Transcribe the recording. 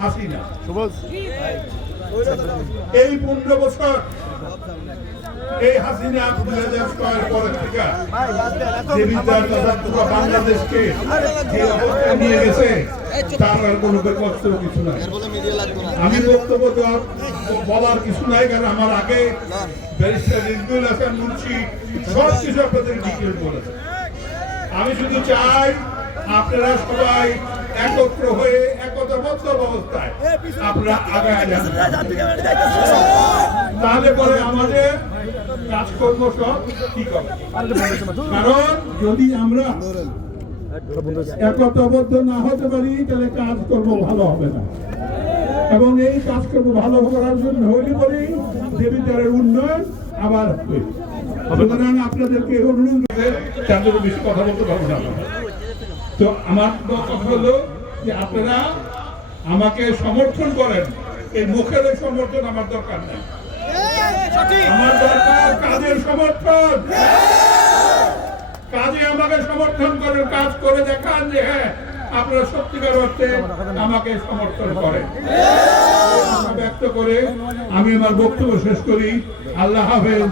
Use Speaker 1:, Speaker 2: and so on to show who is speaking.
Speaker 1: হাসিনা। এই পনেরো বছর এই হাসিনা দুই হাজার ছয়ের পরে থেকে যে তথা পুরো বাংলাদেশকে যে নিয়ে গেছে তার আর কোনো বক্তব্য কিছু নাই। আমি বক্তব্য দেওয়ার বলার কিছু নাই কারণ আমার আগে ব্যারিস্টার রিজগুল হাসান মুন্সি সব কিছু আপনাদের ডিটেল বলেছে। আমি শুধু চাই আপনারা সবাই একত্র হয়ে একতাবদ্ধ অবস্থায়। আপনারা আগায় যান তাহলে পরে আমাদের কাজকর্ম সব ঠিক হবে। কারণ যদি আমরা একতাবদ্ধ না হতে পারি তাহলে কাজকর্ম ভালো হবে না। এবং এই কাজকর্ম ভালো করার জন্য হইলে পরে দেবীদারের উন্নয়ন আবার হবে। সুতরাং আপনাদেরকে অনুরোধ করে তার জন্য বেশি কথা বলতে পারব না। তো আমার কথা হলো যে আপনারা আমাকে সমর্থন করেন। এই মুখের সমর্থন আমার দরকার নেই। আমার দরকার কাজের সমর্থন। কাজে আমাকে সমর্থন করেন কাজ করে দেখান যে হ্যাঁ আপনারা সত্যিকার অর্থে আমাকে সমর্থন করেন। ব্যক্ত করে আমি আমার বক্তব্য শেষ করি। আল্লাহ হাফেজ।